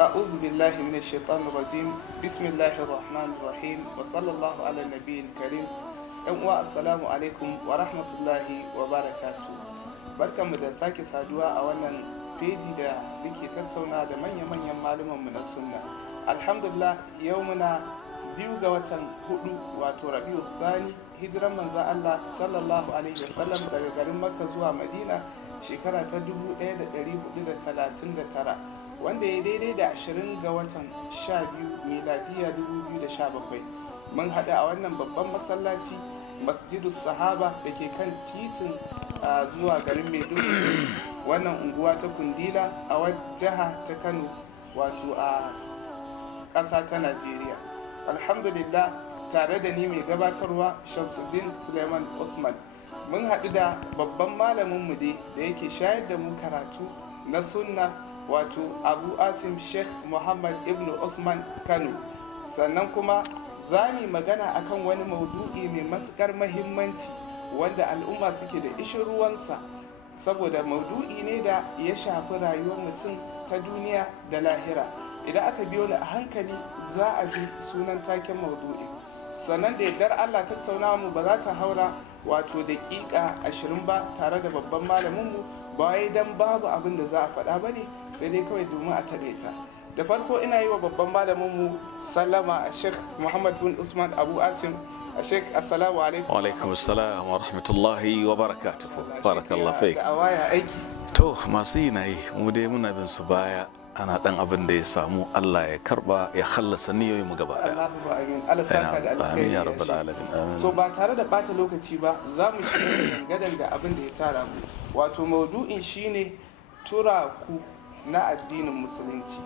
أعوذ بالله من الشيطان الرجيم بسم الله الرحمن الرحيم وصلى الله على النبي الكريم السلام عليكم ورحمة الله وبركاته. barkanmu da sake saduwa a wannan feji da muke tattauna da manya-manyan malumanmu na sunna. Alhamdulillah, yau muna 2 ga watan 4 wato Rabiul Thani, hijiran manzon Allah sallallahu alaihi wasallam daga garin Makka zuwa Madina shekara ta 1439, wanda ya daidai da 20 ga watan 12 miladiya 2017. Mun haɗu a wannan babban masallaci Masjidus Sahaba da ke kan titin zuwa garin Maiduguri, wannan unguwa ta Kundila a jiha ta Kano, wato a ƙasa ta Najeriya. Alhamdulillah, tare da ni mai gabatarwa Shamsuddin Suleiman Usman. Mun haɗu da babban malaminmu dai da yake shayar da mu karatu na sunna, wato Abu Asim Sheikh Muhammad Ibn Usman Kano. Sannan kuma za mu magana akan wani maudu'i mai matukar mahimmanci wanda al'umma suke da ishin ruwansa, saboda maudu'i ne da ya shafi rayuwar mutum ta duniya da lahira. Idan aka biyo ni a hankali za a ji sunan taken maudu'i. Sannan da yardar Allah, tattaunawa mu ba za ta haura wato daƙiƙa 20 ba tare da babban malaminmu, ba wai dan babu abin da za a faɗa ba ne, sai dai kawai domin a taƙaita. Da farko ina yi wa babban malaminmu sallama, a Sheikh Muhammad bin Usman Abu Asim. A Sheikh, assalamu alaikum. Wa alaikum assalam wa rahmatullahi wa barakatuhu. Barakallahu fik. Da awaya aiki. To masu yi na yi, mu dai muna bin su baya, ana dan abin da ya samu, Allah ya karba ya khallasa niyoyi mu gaba daya. Allahumma amin. Allah saka da alkhairi. Amin ya rabbal alamin. Amin. So ba tare da bata lokaci ba, za mu shiga gadan da abin da ya tara mu. Wato maudu'in shine turaku na addinin musulunci.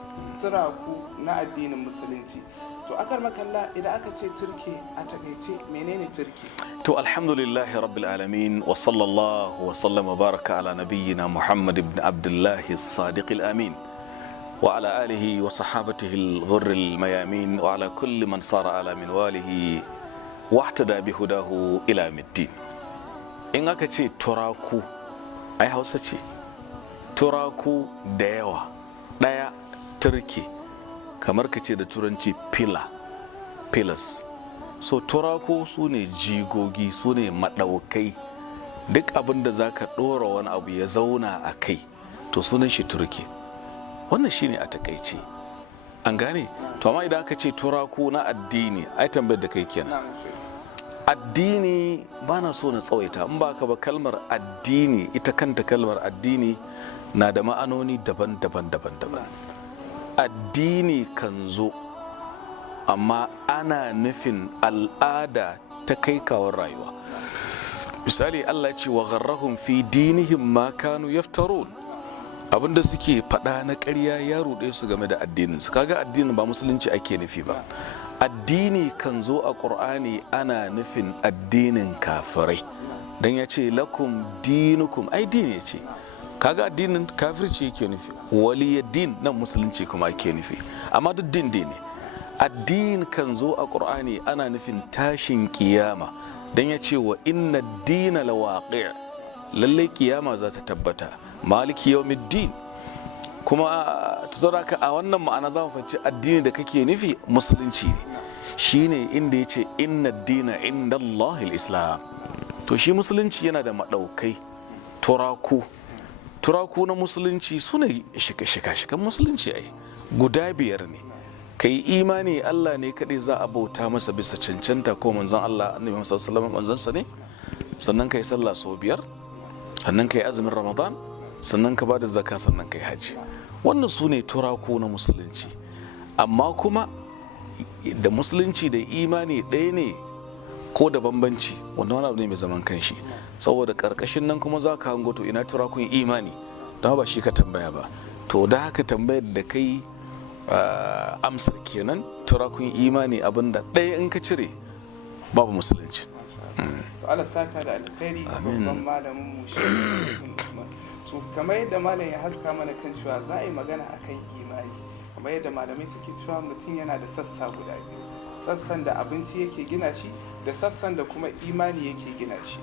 Turaku na addinin musulunci. To akar makalla, idan aka ce turke a takaice menene turke? To alhamdulillahi rabbil alamin wa sallallahu wa sallama baraka ala nabiyyina Muhammad ibn Abdullah as-Sadiq al-Amin wa ala alihi wa sahabatihi al-ghurr al-mayamin wa ala kulli man sara ala minwalihi wa ihtada bi hudahu ila middin. In aka ce turaku, ai Hausa ce. Turaku da yawa, daya turke, kamar ka ce da turanci pillars. So turaku su ne jigogi, su ne maɗaukai. Duk abin da za ka ɗora wani abu ya zauna a kai, to sunan shi turke. Wannan shi ne a takaice, an gane? To amma idan aka ce turaku na addini, ai tambayar da kai kenan. Addini ba na so na tsawaita, in ba ka ba, kalmar addini, ita kanta kalmar addini na da ma'anoni daban-daban. Addini kan zo, amma ana nufin al'ada ta kai kawar rayuwa. Misali, Allah ya ce wa gharrahum fi dinihim ma kanu yaftarun. Abinda suke faɗa na ƙarya ya ruɗe su game da addinin su. Kaga addinin ba musulunci ake nufi ba. Addini kan zo a Qur'ani ana nufin addinin kafirai. Dan ya ce lakum dinukum, ai dini ya ce. Kaga addinin kafirci yake nufi, waliyaddin nan musulunci kuma ake nufi, amma duk din ne. Addin kan zo a Qur'ani ana nufin tashin kiyama, dan ya ce wa inna ad-dina lawaqi', lalle kiyama za ta tabbata, maliki yawmiddin. Kuma tsoraka a wannan ma'ana za mu fahimci addini da kake nufi musulunci ne. Shine inda ya ce inna ad-dina indallahi al-islam. To shi musulunci yana da madaukai, turaku na musulunci su ne shika-shikan musulunci, ai guda 5 ne. Ka yi imani Allah ne kaɗai za a bauta masa bisa cancanta, ko manzon Allah annabi Muhammad sallallahu alaihi wasallam manzon sa ne. Sannan ka yi sallah sau 5, sannan ka yi azumin Ramadan, sannan ka bada zakka, sannan ka yi haji. Wannan su ne turaku na musulunci. Amma kuma da musulunci da imani ɗaya ne ko da bambanci, wannan wani abu ne mai zaman kanshi. Saboda karkashin nan kuma za ka hango to ina turakun imani, don ba shi ka tambaya ba. To da haka tambayar da kai amsar kenan, turakun imani abinda ɗaya in ka cire babu musulunci. To Allah saka da alkhairi ga babban malamin mu Sheikh Usman. To kamar yadda malam ya haska mana kan cewa za a yi magana akan imani, kamar yadda malamai suke cewa mutum yana da sassa guda 2. sassan da abinci yake gina shi da sassan da kuma imani yake gina shi.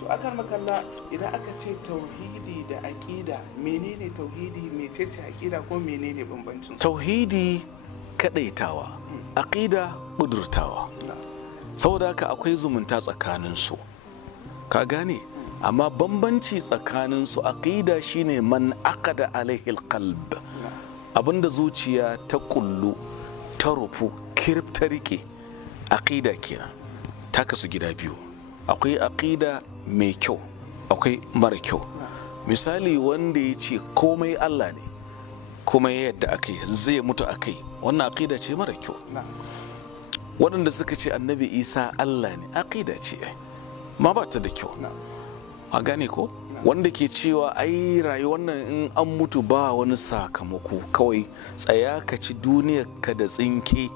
To akan makalla idan aka ce tauhidi da aƙida, menene tauhidi, mecece aƙida, ko menene bambancin su? Tauhidi kadaitawa, aƙida ƙudurtawa. Saboda haka akwai zumunta tsakanin su, ka gane? Amma bambanci tsakanin su, aƙida shine man aqada alaihi alqalb, abinda zuciya ta kullu ta rufu kirif ta rike. Aƙida kenan ta kasu gida biyu, akwai aƙida mai kyau akwai mara kyau. Misali wanda ya ce komai Allah ne kuma ya yadda akai zai mutu akai, wannan aƙida ce mara kyau. Waɗanda suka ce annabi Isa Allah ne, aƙida ce ma ba ta da kyau, a gane ko? Wanda ke cewa ai rayuwar nan in an mutu ba wani sakamako, kawai tsaya ka ci duniyar ka da tsinke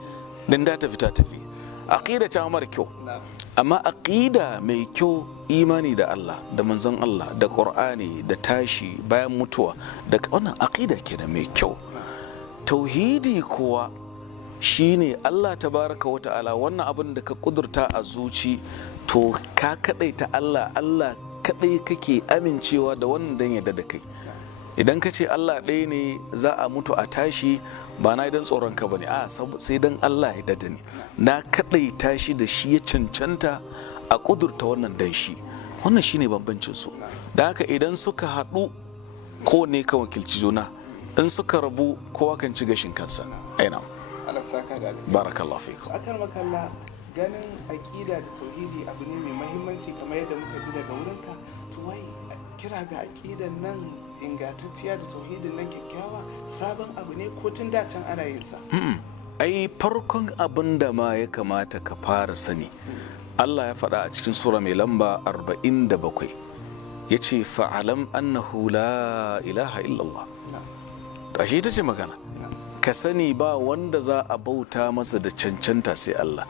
dan da ta fita tafi, aƙida ce mara kyau. Amma aƙida mai kyau, imani da Allah da manzon Allah da Qur'ani da tashi bayan mutuwa, da wannan aƙida kenan mai kyau. Tauhidi kuwa shine Allah tabaraka wa ta'ala, wannan abin da ka kudurta a zuci, to ka kadaita Allah, Allah kadai kake amincewa da wannan dan yadda da kai. Idan ka ce Allah ɗaya ne za a mutu a tashi, ba na idan tsoron ka bane, a sai dan Allah ya dada ni, na kadaita shi da shi ya cancanta a kudurta wannan dan shi. Wannan shine bambancin su. Da haka idan suka haɗu, ko ne ka wakilci juna, in suka rabu kowa kan ci gashin kansa. Aina Allah saka da alheri. Barakallahu fikum. Akan makalla, ganin aƙida da tauhidi abu ne mai mahimmanci kamar yadda muka ji daga wurinka. To wai kira ga aƙidan nan ingantacciya da tauhidin nan kyakkyawa sabon abu ne ko tun da can ana yin sa? Ai farkon abin da ma ya kamata ka fara sani, Allah ya faɗa a cikin sura mai lamba 47, ya ce fa'alam annahu la ilaha illallah. Ashe ita ce magana, ka sani ba wanda za a bauta masa da cancanta sai Allah.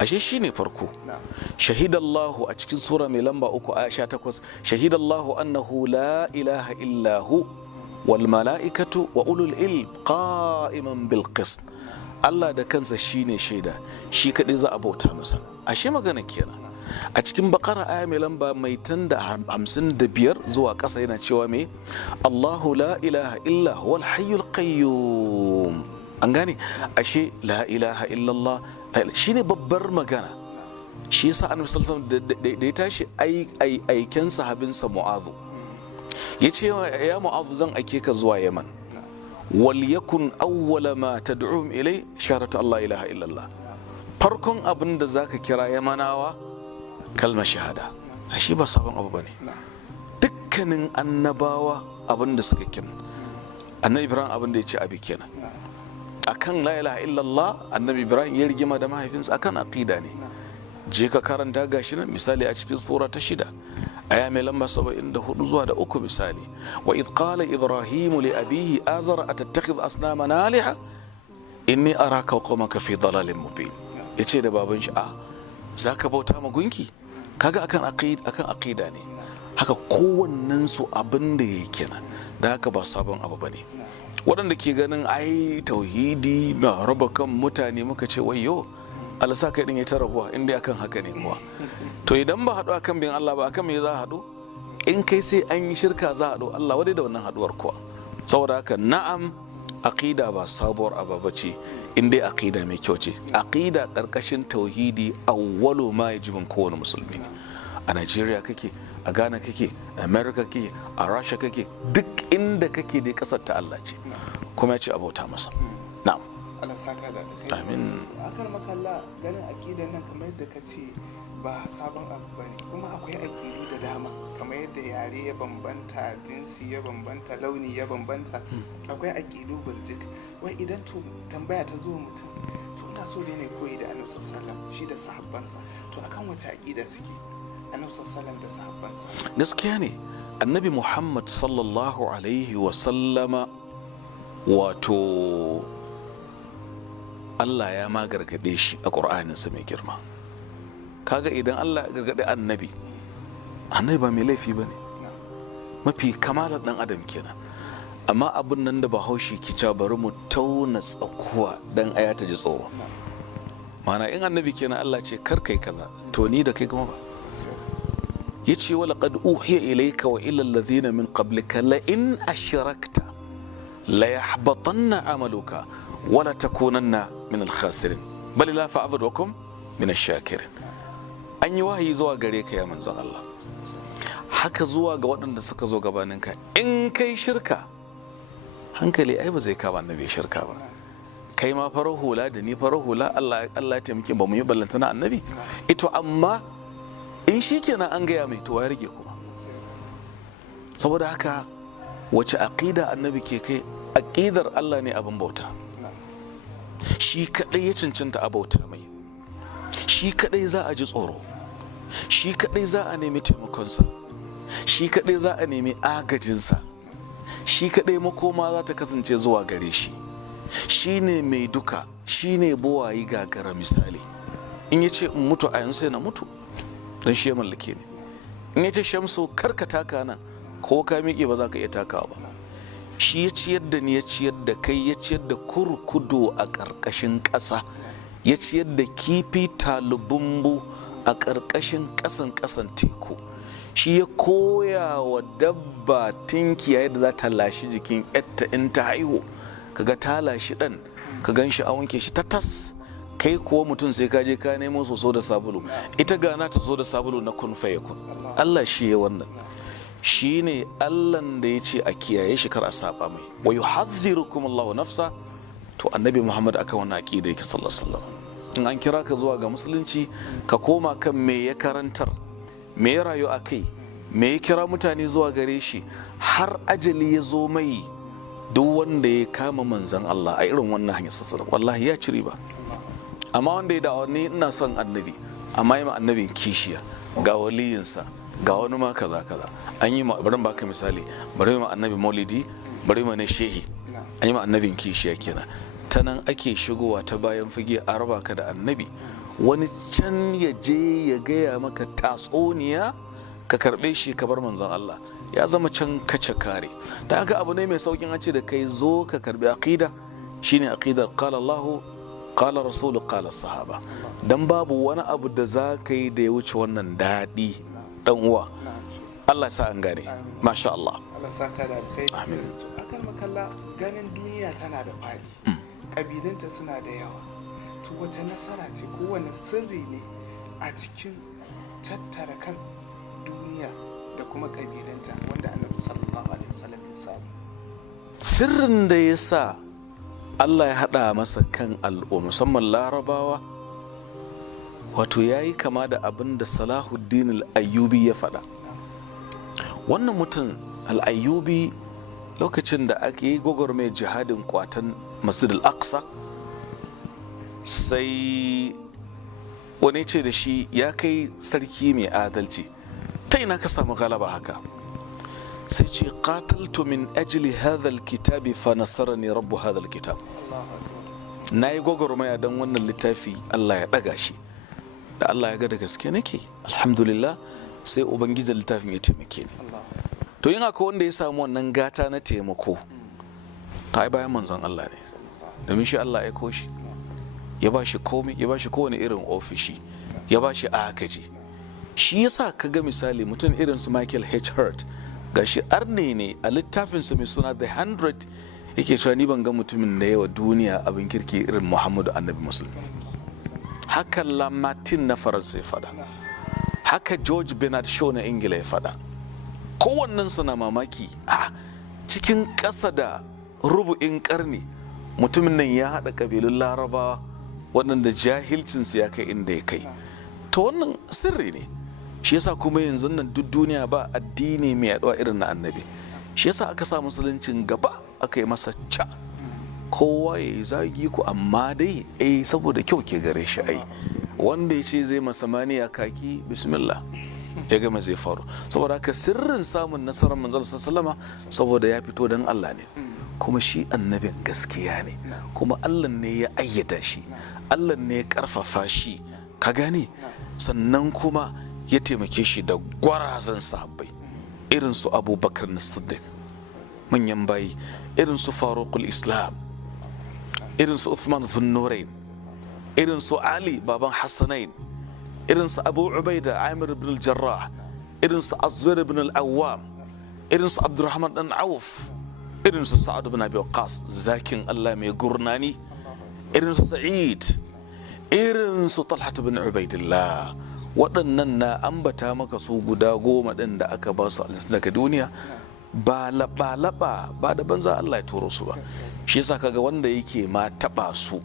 Ashe shi ne farko. Shahidallahu a cikin sura mai lamba 3:18, shahidallahu annahu la ilaha illahu wal mala'ikatu wa ulul ilm qa'iman bil qist. Allah da kansa shine shaida, shi kadai za a bauta masa. Ashe magana kenan. A cikin Baqara aya mai lamba mai 55 zuwa ƙasa yana cewa me? Allahu la ilaha illa huwal hayyul qayyum. An gane? Ashe la ilaha illallah shine babbar magana. Shi yasa Annabi sallallahu alaihi wasallam da ya tashi aiken sahabinsa Mu'adh, yace ya Mu'adh, zan aike ka zuwa Yaman, wal yakun awwala ma tad'uhum ilay shahadatu Allah ilaha illallah. Farkon abin da zaka kira Yamanawa kalmar shahada. Ashe ba sabon abu bane. Dukkanin annabawa abin da suka kira, Annabi Ibrahim abin da ya ce abi kenan. Akan la ilaha illallah Annabi Ibrahim ya rigima da mahaifinsa akan aqida ne. Je ka karanta gashi nan misali a cikin sura ta 6 aya mai lamba 74 zuwa da 3 misali, wa idh qala ibrahim li abihi azara atattakhidh asnaman alaha inni araka wa qaumaka fi dalalin mubin. Yace da baban shi, a zaka bauta ma gunki? Kaga akan aqida ne. Haka kowannen su abin da yake kenan, da haka ba sabon abu bane. Waɗanda ke ganin ai tauhidi na raba kan mutane, muka ce wayyo Allah sa kai din ya ta rabuwa inda akan haka ne kuwa. To idan ba haɗu akan bin Allah ba, akan me za a haɗu? In kai sai an yi shirka za a haɗu, Allah wadai da wannan haɗuwar kuwa. Saboda haka na'am, aqida ba sabuwar ababa ce, in dai aqida mai kyau ce. Aqida ƙarƙashin tauhidi awwalu ma yajibin kowane musulmi. A Najeriya kake, a Ghana kake, America kake, a Russia kake, duk inda kake dai ƙasar ta Allah ce, kuma ya ce abota masa. Na'am. Allah saka da alheri. Amin. Akan makalla, ganin aƙidan nan kamar yadda ka ce ba sabon abu bane, kuma akwai aƙidu da dama, kamar yadda yare ya bambanta, jinsi ya bambanta, launi ya bambanta, akwai aƙidu burjik. Wai idan to tambaya ta zo mutum, to ina so ne koyi da Annabi sallallahu alaihi wasallam shi da sahabbansa, to akan wace aƙida suke Annabi sallallahu alaihi wasallam da sahabbansa? Gaskiya ne, Annabi Muhammad sallallahu alaihi wasallama, wato Allah ya ma gargade shi a ƙur'aninsa mai girma. Kaga idan Allah ya gargade annabi ba mai laifi ba ne, mafi kamalar ɗan adam kenan. Amma abin nan da Bahaushe ke cewa bari mu tauna tsakuwa dan aya ta ji tsoro. mana in annabi kenan Allah ce kar kai kaza to ni da kai kuma ba yace wala qad uhiya ilayka wa ila alladhina min qablika la in ashrakta la yahbatanna amaluka wa la takunanna min al-khasirin bal la fa'bud wa kum min ash-shakirin. An yi wahayi zuwa gare ka ya manzon Allah, haka zuwa ga waɗanda suka zo gabaninka, in kai shirka hankali ai ba zai kama annabi shirka ba. Kai ma farar hula da ni farar hula, Allah ya taimake ba mu yi ballanta na annabi ito, amma in shi kenan an gaya mai to ya rage kuma. Saboda haka wace aqida annabi ke kai? Aqidar Allah ne abin bauta, shi kadai ya cancanta a bauta mai, shi kadai za a ji tsoro, shi kadai za a nemi taimakonsa, shi kadai za a nemi agajinsa, shi kadai makoma za ta kasance zuwa gare shi. Shi ne mai duka, shi ne buwayi gagara misali. In ya ce in mutu a yanzu sai na mutu don shi ya mallake ni. In ya ce Shamsu karka taka nan, ko ka miƙe ba za ka iya takawa ba. Shi ya ciyar da ni, ya ciyar da kai, ya ciyar da kurkudu a ƙarƙashin ƙasa, ya ciyar da kifi talubumbu a ƙarƙashin ƙasan teku. Shi ya koya wa dabba tinkiya yadda za ta lashi jikin yatta in ta haihu, kaga ta lashi ɗan, ka gan shi a wanke shi ta tas. Kai kuwa mutum sai ka je ka nemo soso da sabulu, ita gana ta so da sabulu na kun fa yakun. Allah shi ya wannan, shi ne Allahn da ya ce a kiyaye shi kar a saba mai. Wa yuhadhdhirukum Allahu nafsa. To annabi Muhammad aka wannan aqida yake sallallahu alaihi wasallam. In an kira ka zuwa ga musulunci, ka koma kan me ya karantar, me ya rayu a kai, me ya kira mutane zuwa gare shi har ajali ya zo mai. Duk wanda ya kama manzan Allah a irin wannan hanyar sassara wallahi ya ci riba. Amma wanda ya dawo ni ina son annabi, amma yi ma annabin kishiya, ga waliyinsa, ga wani ma kaza kaza, an yi ma, bari baka misali, bari ma annabi maulidi, bari ma na shehi, an yi ma annabin kishiya kenan. Ta nan ake shigowa ta bayan fage a raba ka da annabi. Wani can ya je ya gaya maka tatsuniya, ka karbe shi ka bar manzon Allah, ya zama can kace kare. Da haka abu ne mai saukin an ce da kai zo ka karbi aqida, shine aqidar qala Allahu qala rasulu qala sahaba. Dan babu wani abu da za ka yi da ya wuce wannan daɗi dan uwa. Allah sa an gane. Masha Allah. Allah saka da alkhairi. Amin. Akan makalla ganin duniya tana da faɗi, kabilunta suna da yawa. To wace nasara ce ko wani sirri ne a cikin tattara kan duniya da kuma kabilanta wanda annabi sallallahu alaihi wasallam ya samu? Sirrin da ya sa Allah ya haɗa masa kan al'umma musamman larabawa, wato ya yi kama da abin da Salahuddin al-Ayyubi ya faɗa. Wannan mutum al-Ayyubi lokacin da ake yi gwagwarmayar jihadin kwatan Masjid al-Aqsa, sai wani ce da shi ya kai sarki mai adalci, ta ina ka samu galaba haka? sai ce qataltu min ajli hadha alkitabi fa nasarani rabbu hadha alkitab. Nayi gwagwarmaya don wannan littafi Allah ya daga shi, da Allah ya ga da gaske nake alhamdulillah sai ubangiji littafin ya taimake ni. To yin akwai wanda ya samu wannan gata na taimako, ta ai bayan manzon Allah ne, domin shi Allah ya koshi, ya ba shi komai, ya ba shi kowane irin ofishi, ya ba shi akaji. Shi yasa kaga misali mutum irin su Michael H. Hurt, gashi arne ne a littafinsa mai suna The 100 yake cewa ni ban ga mutumin da yawa duniya abin kirki irin Muhammadu annabi Musulmi. Haka Lamartine na Faransa ya fada, haka George Bernard Shaw na Ingila ya fada. Kowannen suna mamaki a cikin ƙasa da rubu'in ƙarni mutumin nan ya haɗa ƙabilun Larabawa waɗanda jahilcinsu ya kai inda ya kai. To wannan sirri ne. Shi yasa kuma yanzu nan duk duniya ba addini mai yaduwa irin na annabi. Shi yasa aka sa musuluncin gaba, aka yi masa ca, kowa ya yi zagi ku, amma dai saboda kyau ke gare shi ai. Wanda ya ce zai masa maniya kaki, bismillah, ya gama zai faru. Saboda haka sirrin samun nasarar manzon sallama saboda ya fito don Allah ne, kuma shi annabin gaskiya ne, kuma Allah ne ya ayyada shi, Allah ne ya karfafa shi, ka gane. Sannan kuma ya taimake shi da gwarazan sahabbai irin su Abubakar Siddiq, manyan bayi, irin su Faruqul Islam, irin su Uthman Dhunnurain, irin su Ali baban Hassanain, irin su Abu Ubaida Amir ibn al-Jarrah, irin su Azzubair ibn al-Awwam, irin su Abdurrahman dan Auf, irin su Sa'ad ibn Abi Waqqas zakin Allah mai gurnani, irin su Sa'id, irin su Talha ibn Ubaidillah. Waɗannan na ambata maka su guda 10 ɗin da aka ba su daga duniya ba laba ba da banza Allah ya turo su ba. Shi yasa kaga wanda yake ma taba su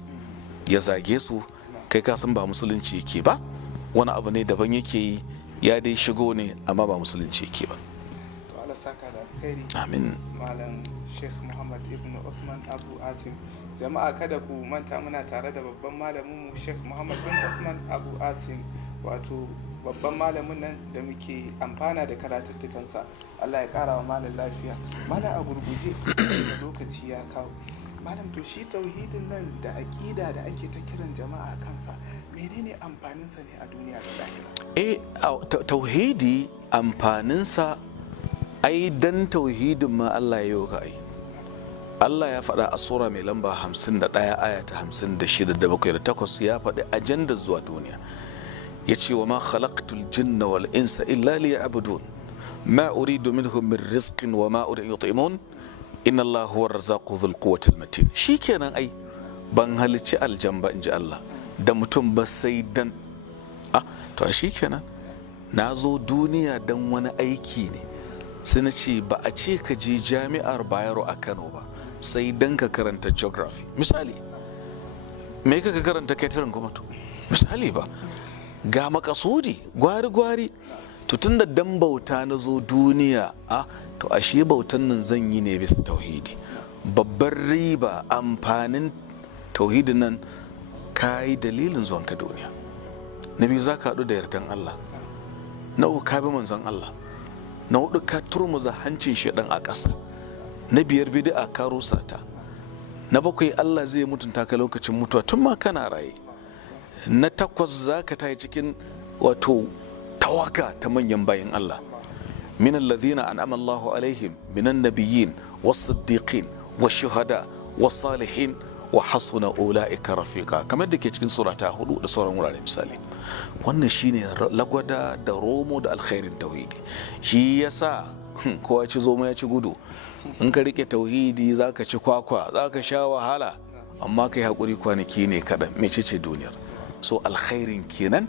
ya zage su, kai ka san ba musulunci yake ba, wani abu ne daban yake yi, ya dai shigo ne amma ba musulunci yake ba. To Allah saka da alkhairi. Amin. Malam Sheikh Muhammad ibn Usman Abu Asim. Jama'a kada ku manta muna tare da babban malamin mu Sheikh Muhammad bin Usman Abu Asim, wato babban malamin nan da muke amfana da karatuttukansa. Allah ya kara wa malam lafiya. Malam a gurguje da lokaci ya kawo. Malam to shi tauhidin nan da aƙida da ake ta kiran jama'a kansa, menene amfaninsa ne a duniya da lahira? Tauhidi amfaninsa ai dan tauhidin ma Allah ya yi ka ai. Allah ya faɗa a sura mai lamba 51 aya ta 56 da 7 da 8 ya faɗi ajandar zuwa duniya. Ya ce wa ma khalaqtul jinna wal insa illa liya'budun ma uridu minhum min rizqin wa ma uridu yut'imun inna Allah huwa ar-razzaqu dhul quwwati al-matin. Shikenan ai ban halici aljamba inji Allah da mutum ba sai dan to shikenan na zo duniya dan wani aiki ne, sai na ce ba a ce ka je jami'ar Bayero a Kano ba sai dan ka karanta geography misali. Me ka karanta catering kuma to misali ba, ga makasudi gwari-gwari to tun da dan bauta na zo duniya to ashe bautan nan zan yi ne bisa tauhidi. Babbar riba amfanin tauhidin nan ka yi dalilin zuwanka duniya. Na biyu za ka haɗu da yardan Allah, na uku ka bi manzon Allah, na hudu ka turmuza hancin shaɗan a ƙasa, na biyar bid'a ka rusa ta, na bakwai Allah zai mutunta ka lokacin mutuwa tun ma kana raye, na 8 za ka tayi cikin wato tawaga ta manyan bayan Allah, min alladhina an'ama Allahu alaihim minan nabiyyin was-siddiqin wash-shuhada was-salihin wa hasuna ulaika rafiqa, kamar da ke cikin sura ta 4 da sauran wurare misali. Wannan shine lagwada da romo da alkhairin tauhidi. Shi yasa kowa ci zo ya ci gudu. In ka rike tauhidi zaka ci kwakwa, zaka sha wahala, amma kai hakuri kwanaki ne kaɗan. Mecece duniyar? So alkhairin kenan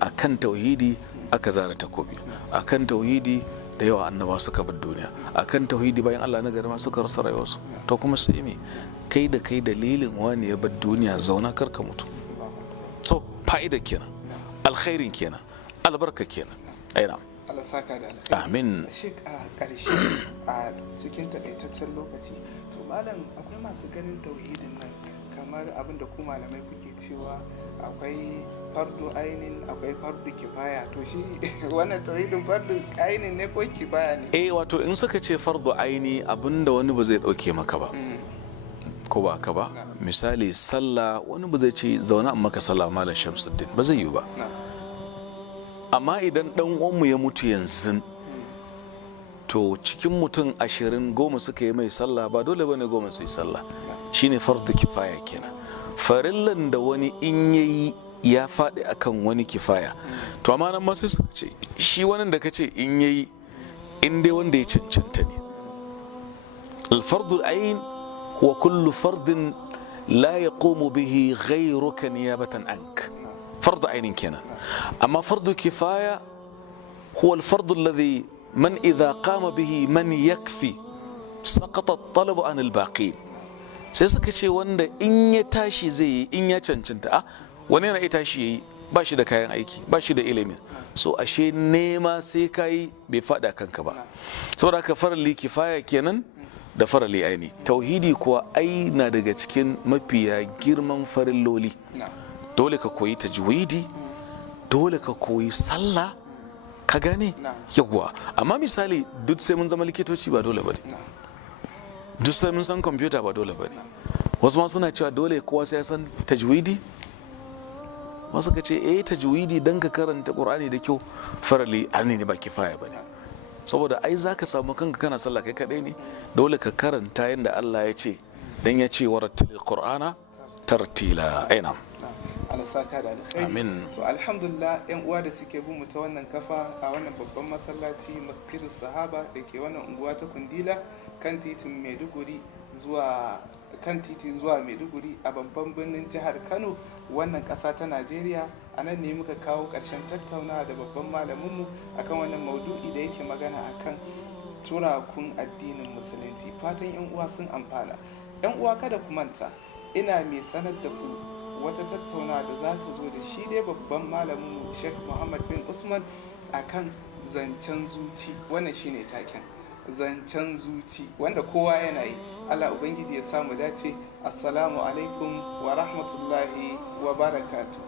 akan tauhidi aka zara takobi, akan tauhidi da yawa annaba suka bar duniya, akan tauhidi bayan Allah na gari ma suka rasa rayuwarsu. To kuma sai me kai da kai dalilin wani ya bar duniya, zauna karka mutu. To fa'ida kenan, alkhairin kenan, albarka kenan. Aina Allah saka da alkhairi. Amin. Shi a ƙarshe a cikin takaitaccen lokaci, to malam akwai masu ganin tauhidin nan kamar abin da ku malamai kuke cewa akwai fardu ainin akwai fardu kifaya, to shi wannan tauhidin fardu ainin ne ko kifaya ne? Wato in suka ce fardu aini abinda wani ba zai dauke maka ba, ko ba ka ba? Misali sallah wani ba zai ce zauna a maka sallah malam Shamsuddin, ba zai yi ba. Amma idan dan uwanmu ya mutu yanzu, to cikin mutum 20 10 suka yi mai sallah, ba dole bane 10 su yi sallah. Shine fardu kifaya kenan. Farillan da wani in yayi ya faɗi akan wani kifaya, to amma nan ma sai suka ce shi wannan da kace in yayi, in dai wanda ya cancanta ne. Al-fardu al-ain huwa kullu fardin la yaqumu bihi ghayruka niyabatan ank. فرض عين كنا. أما فرض كفاية هو الفرض الذي من إذا قام به من يكفي سقط الطلب عن الباقين. سيسك شيء وند إن يتاشي زي إن يتشنت ونينا يتاشي باشي دا كاين أيكي باشي دا إلمي so ashe nema sai kai bai fada kanka ba, saboda haka farali kifaya kenan da farali aini. Tauhidi kuwa ai na daga cikin mafiya girman farilloli. Dole ka koyi tajwidi, dole ka koyi sallah, ka gane yawwa. Amma misali duk sai mun zama likitoci ba dole bane, duk sai mun san kwamfuta ba dole bane. Wasu ma suna cewa dole kowa sai ya san tajwidi, wasu ka ce tajwidi dan ka karanta Qur'ani da kyau farali ne ba kifaya bane, saboda ai zaka samu kanka kana sallah kai kadai ne, dole ka karanta yanda Allah ya ce, dan ya ce warattilil Qur'ana tartila. Aina alasaka da alkhairi. Amin. To alhamdulillah yan uwa da suke bin mu ta wannan kafa a wannan babban masallaci Masjidus Sahaba da ke wannan unguwa ta Kundila kan titin Maiduguri zuwa Maiduguri a babban birnin jihar Kano, wannan ƙasa ta Najeriya. A nan ne muka kawo ƙarshen tattaunawa da babban malaminmu akan wannan maudu'i da yake magana akan turakun addinin musulunci. Fatan yan uwa sun amfana. Yan uwa kada ku manta, ina mai sanar da ku wata tattaunawa da za ta zo da shi dai babban malaminmu Sheikh Muhammad bin Usman akan zancen zuci. Wannan shine taken, zancen zuci, wanda kowa yana yi. Allah Ubangiji ya samu dace. Assalamu alaikum wa rahmatullahi wa barakatuh.